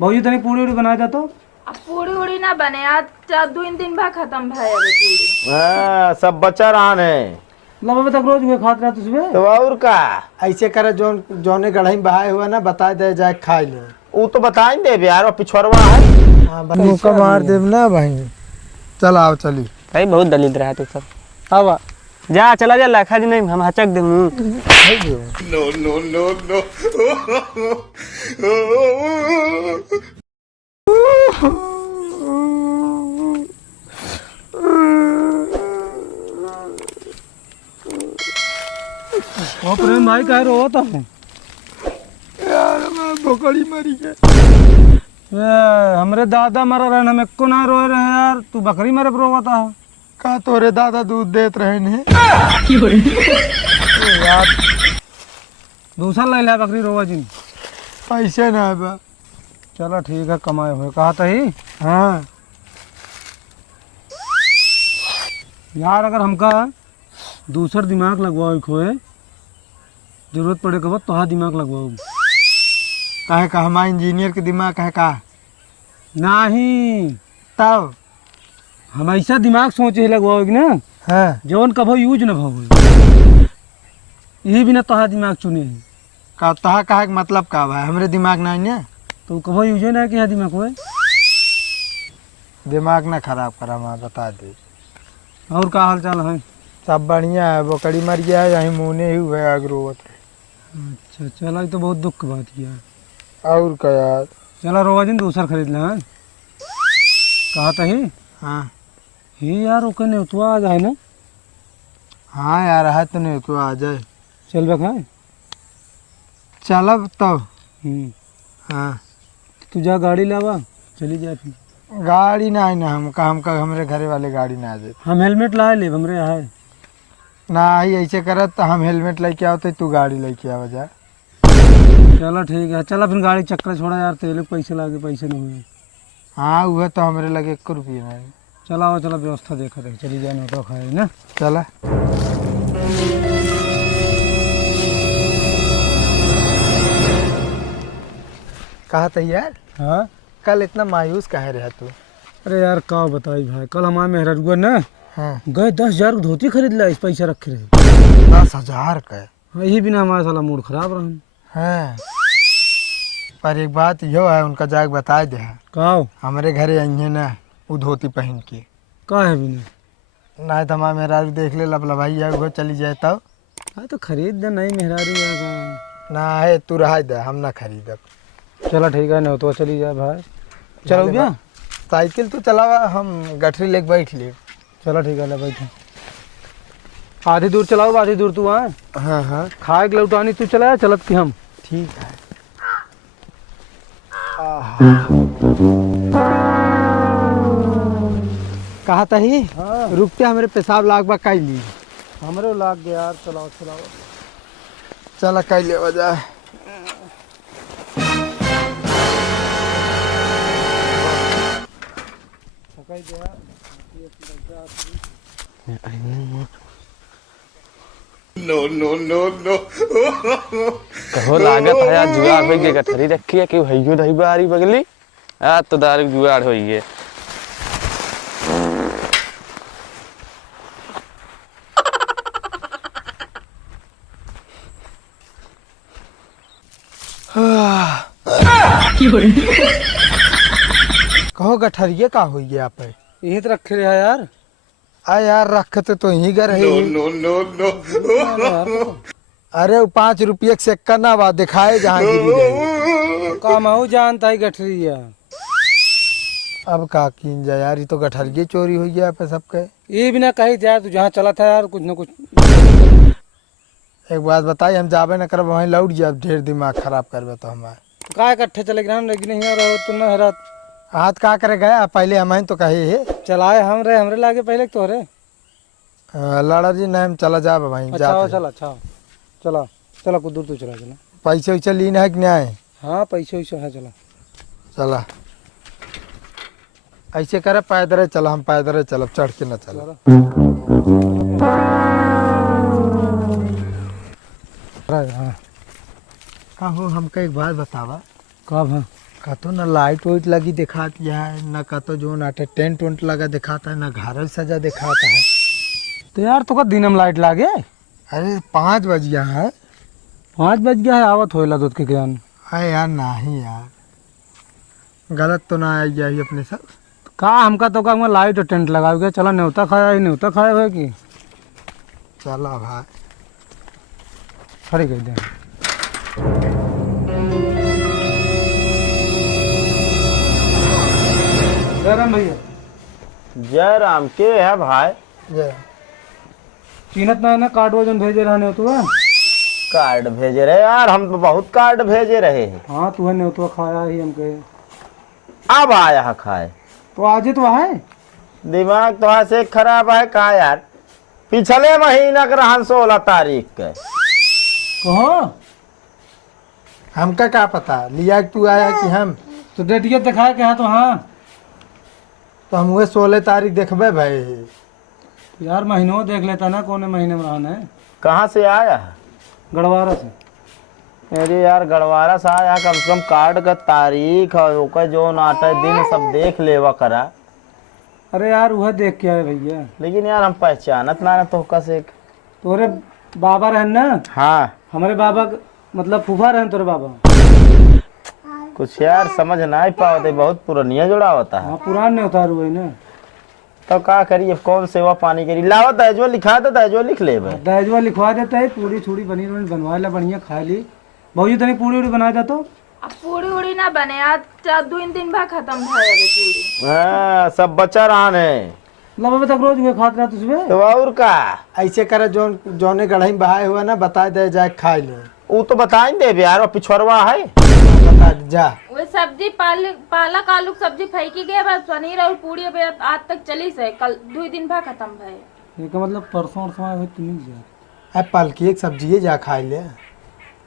भौजी तनी पूरी उड़ी बना दे तो। अब पूरी उड़ी ना बने आज 2 दिन बाद खत्म भए जाबे पूरी। सब बचा रहा है लबे तक रोज हुए खात रहा तुझे। तो और का ऐसे करे जोने गढ़ई बहाए हुआ ना बता दे जाए खाए ले। वो तो बताएं दे यार पिछड़वा है। हाँ मुका मार देव ना भाई। चल आओ चली भाई बहुत दलित रहा तू सब। अब जा चला जा लाखा जी नहीं हम हचक दे मुंह। नो नो नो नो ओ प्रेम भाई कह रो तो यार मैं बोकड़ी मरी है। हमरे दादा मरा रहे हम एको ना रोए रहे यार, तू बकरी मरे पर रोता है। का तोरे दादा दूध देत रहे ने यार दूसरा ले ले बकरी रोवा जी। पैसे ना है बा। चलो ठीक है कमाए हुए कहा था ही। हाँ यार अगर हमका दूसर दिमाग लगवाओ खोए जरूरत पड़े कब तो हाँ दिमाग लगवाओ। काहे का हमारा इंजीनियर के दिमाग है का नहीं तब हम ऐसा दिमाग सोचे लगवाओ ना हाँ जौन कभो यूज न भो यही बिना तोहा दिमाग चुने है का तहा कहा मतलब का बा हमरे दिमाग नहीं ने तो कभो यूज ना कि दिमाग होए। दिमाग ना खराब करा मैं बता दे। और का हाल चाल है। सब बढ़िया है बोकड़ी मर गया है यहीं मुँह ही हुए अग्रोवत। अच्छा चला ये तो बहुत दुख की बात किया। और का यार चला रोवा दिन दूसरा खरीद ले। हाँ कहा था ही। हाँ ही यार ओके नहीं तो आ जाए ना। हाँ यार है तो नहीं तो आ जाए। चल बे खाए चलब तो हाँ तू जा गाड़ी लावा चली जाए फिर। गाड़ी ना ना हमका हमरे घरे वाले गाड़ी ना आ जाए। हम हेलमेट लाए ले हमरे है ना ही ऐसे करत तो हम हेलमेट लेके आओ तो तू गाड़ी लेके आवा जा। चलो ठीक है चला फिर गाड़ी चक्कर छोड़ा यार तेल पैसे लागे पैसे नहीं हुए। हाँ वह तो हमरे लगे 1 रुपये नहीं। चला आओ चला व्यवस्था देखा देख चली जाए नोटो खाए ना। चला कहा था यार हाँ कल इतना मायूस काहे रहा तू। अरे यार का बताई भाई कल हमारे मेहरुआ ना हाँ गए 10,000 की धोती खरीद ला इस पैसा रखे रहे 10,000 का यही बिना हमारा साला मूड खराब रहा। हाँ पर एक बात यो है उनका जाग बता दे का हमारे घरे आई ना वो धोती पहन के का है बिना ना तो हमारा मेरा देख ले लब भाई है वो चली जाए तब। हाँ तो खरीद दे नहीं मेहरारू का ना है तू रहा दे हम ना खरीदब। चला ठीक है नहीं तो चली जाए भाई। चलो क्या साइकिल तो चलावा हम गठरी लेके बैठ ले। चलो ठीक है ले बैठो आधी दूर चलाओ आधी दूर तू आए। हाँ हाँ खाए के लौटानी तू चला चलत की हम। ठीक है। कहा था ही हाँ रुकते हमारे पेशाब लाग बा काई ली हमरे लाग गया यार चलाओ चलाओ। चला काई ले वजह नो नो नो नो कहो लागत है यार जुगाड़ हो गई गठरी रखी है कि भैयो दही बारी बगली आज तो दारू जुगाड़ हो गई है। कहो गठरिए का हुई है आप यहीं तो रखे रहा यार। आ यार रखते तो ही घर है। नो नो नो अरे वो 5 रुपये से करना बात दिखाए जहाँ गिरी रही। कामाऊ जानता है गठरिया। अब का कीन जा यार ये तो गठरिए चोरी हुई है पे सबके। ये बिना कही यार तू जहाँ चला था यार कुछ न कुछ। एक बात बताई हम जाबे न करब वहीं लौट जाब ढेर दिमाग खराब करबे तो हमारे का इकट्ठे चले गए हम लेकिन नहीं रहो तो न हरा हाथ का करे गया पहले हम तो कहे है चलाए हमरे लागे पहले तो रे। लड़ा जी नहीं हम चला जा वहीं अच्छा जा चला अच्छा चला चला कुछ दूर तो चला चला। पैसे वैसे लीन है कि नहीं है। हाँ पैसे वैसे है चला चला ऐसे करे पैदल चला हम पैदल चलब चढ़ के न चला। हाँ का हो हमका एक बात बतावा कब हाँ कतो ना लाइट वाइट लगी दिखाती है ना कतो जो नाटे टेंट वेंट लगा दिखाता है ना घर सजा दिखाता है। तो यार तो का दिन में लाइट लागे। अरे 5 बज गया है। 5 बज गया है, आवत होइला दूध के ज्ञान। अरे यार नहीं यार गलत तो ना आई जाए अपने सब। का हमका तो का लाइट और टेंट लगाओ के चला न्योता खाया ही न्योता खाया हुआ कि चलो भाई खड़ी कर दे। जय राम भैया। जय राम के है भाई। जय चीनत ना है ना कार्ड वजन भेजे रहने तो कार्ड भेजे रहे यार, हम तो बहुत कार्ड भेजे रहे हैं। हाँ तू है न्योता खाया ही हमके। अब आया है खाए। तो आज तो है दिमाग तो ऐसे खराब है का यार। पिछले महीना के रहन 16 तारीख के। कहो हमका क्या पता लिया कि तू आया कि हम। तो डेटिया दिखाया क्या तो। हाँ तो हम वही 16 तारीख देखबे भाई। यार महीनों देख लेता ना कौन महीने में रहना है। कहाँ से आया है? गढ़वारा से। अरे यार गढ़वारा से आया, कम से कम कार्ड का तारीख और ओकर जो नाटा दिन सब देख लेवा करा। अरे यार वह देख के आए भैया। लेकिन यार हम पहचानत ना तो से। तोरे बाबा रहन ना। हाँ हमारे बाबा मतलब फूफा रहन तोरे बाबा। कुछ यार समझ ना ही पावत, बहुत पुरानिया जोड़ा होता है। हाँ पुरान ने उतार हुए ना। तो का करिए, कौन सेवा पानी करी। लावा दहेजवा लिखा था, दहेजवा लिख ले भाई। दहेजवा लिखवा देता है। पूरी छुड़ी बनी बनवा ला बढ़िया खा ली। भाजी तनी पूरी उड़ी बना देता। अब पूरी उड़ी ना बने आज 2 दिन बाद खत्म भए अबे पूरी। हाँ सब बचा रहा है। मतलब अभी तक रोज हुए खाते रहा तुझे। तो और का ऐसे करे जोने गढ़ाई में बहाए हुआ ना बता दे जाए खा ले। वो तो बता दे यार, और पिछड़वा है। बता दे जा। वो सब्जी पालक आलू के सब्जी फेंकी गए, बस पनीर और पूरी अबे आज तक चली से, कल 2 दिन बाद खत्म भए। ये का मतलब परसों आए तुम जा। अब पालकी एक सब्जी जा खा ले।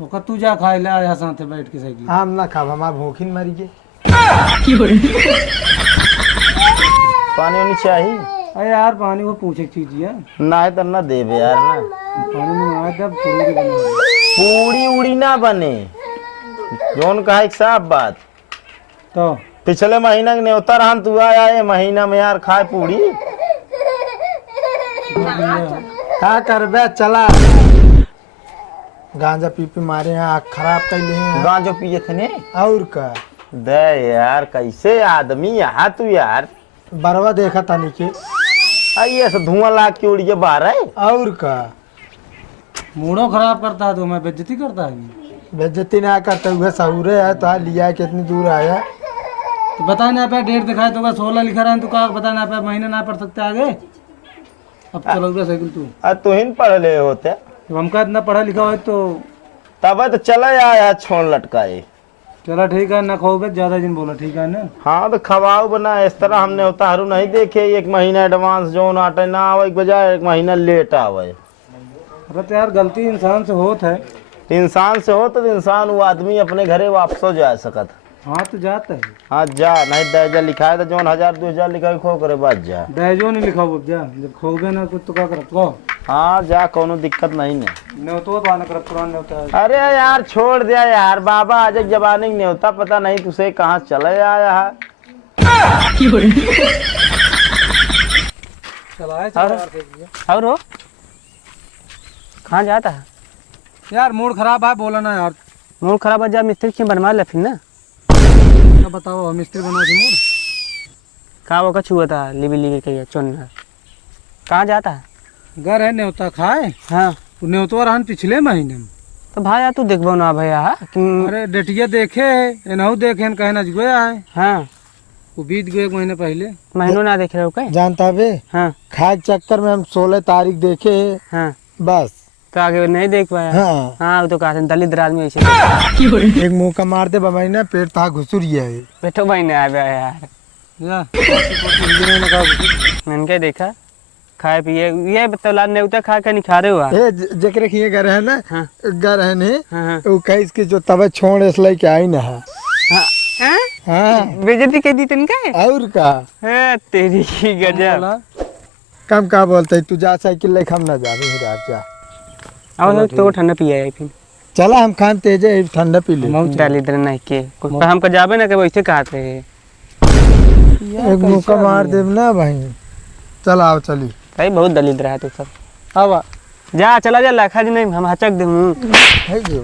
ओका तू जा खाए ले आया साथे बैठ के साइकिल। हम ना खाब हमार भूखिन मरी गे। पानी वानी चाहिए। अरे यार पानी वो पूछे चीज है ना है तो ना देवे यार ना। पानी में आया तब पूरी बना। पूरी उड़ी ना बने जोन कहा एक साफ बात। तो पिछले महीना के न्योता रहन, तू आया ये महीना में यार खाए पूरी। क्या करबे चला। गांजा पी पी मारे हैं आँख खराब कर लिए हैं। गांजो पिए थे ने और का दे यार, कैसे आदमी यहाँ तू यार। बरवा देखा था नीचे आइए से धुआं लाग के उड़िए बाहर है। और का मूडो खराब करता है तो मैं बेइज्जती करता है। बेइज्जती ना करते हुए सहूरे है तो लिया कितनी दूर आया। तो बता ना पे डेट दिखाए तो 16 लिखा रहा है तो का बता ना पे महीने ना पढ़ सकते आगे। अब चलो गया साइकिल तू। तू ही पढ़ ले होते जब हमका इतना पढ़ा लिखा हो तो तब तो चला आया छोड़ लटकाए। चला ठीक है ना खाओगे ज्यादा दिन बोला ठीक है ना। हाँ तो खवाओ बना इस तरह हमने उतारू नहीं देखे। 1 महीना एडवांस जो नाटे ना आवे के बजाय 1 महीना लेट आवे। अरे तो यार गलती इंसान से होत है। इंसान से हो तो इंसान वो आदमी अपने घरे वापस जा सकत। हाँ तो जाता है। हाँ जा, नहीं दहेजा लिखा है तो जोन 1000-2000 लिखा खो करे बाद जा। दहेजो नहीं लिखा वो जा जब खोगे ना कुछ तो क्या करत को। हाँ जा, कोनो दिक्कत नहीं है। न्योतो तो आना कर पुरान न्योता है। अरे यार छोड़ दिया यार, बाबा आज एक जमाने की न्योता पता नहीं तुझे कहाँ चले आया है। और हो कहाँ जाता है यार मूड खराब है बोला ना यार। मूड खराब है, जा मिस्त्री क्यों बनवा ले फिर ना। क्या बताओ मिस्त्री बना दी मूड। कहाँ वो कछु हुआ था लिबी लिबी के चुन। कहाँ जाता है? घर है न्योता खाए। हाँ न्योतो रहन पिछले महीने में। तो भाई यार तू देखबो ना भैया कि अरे डेटिया देखे एनहु देखे कहे ना गया है। हाँ वो बीत गए 1 महीने पहले। महीनों ना देख रहे हो क्या? जानता बे हाँ खाए के चक्कर में हम 16 तारीख देखे हाँ बस। तो आगे नहीं देख पाया। हाँ हाँ वो तो कहा दलित आदमी ऐसे एक मुंह का मार दे बमाई ना पेट था घुसुरिया है। बैठो भाई नहीं आया यार। जा मैंने क्या देखा खाए पिए ये तौलाद नेवता खा के निखारे हुआ। ए जकरे के घर है ना। हाँ। घर है ने हाँ वो कहीं इसके जो तबे छोड़ इसलिए के आई ना है। हाँ हाँ बेइज्जती कर दी तुमका। और का है तेरी की गजब। कम का बोलते तू जा साइकिल लेके हम ना जा रहे जा। आओ तो ठंडा पिया है फिर चला हम खान तेजे ठंडा पी ले। दलिद्र नहीं के पर हमको जाबे ना के वैसे कहत रहे। एक मुक्का मार देब ना भाई। चल आओ चली। भाई बहुत दलिद्र है तू सब। आवा जा चला जा लाखा जी नहीं हम हचक दे मुंह। है जो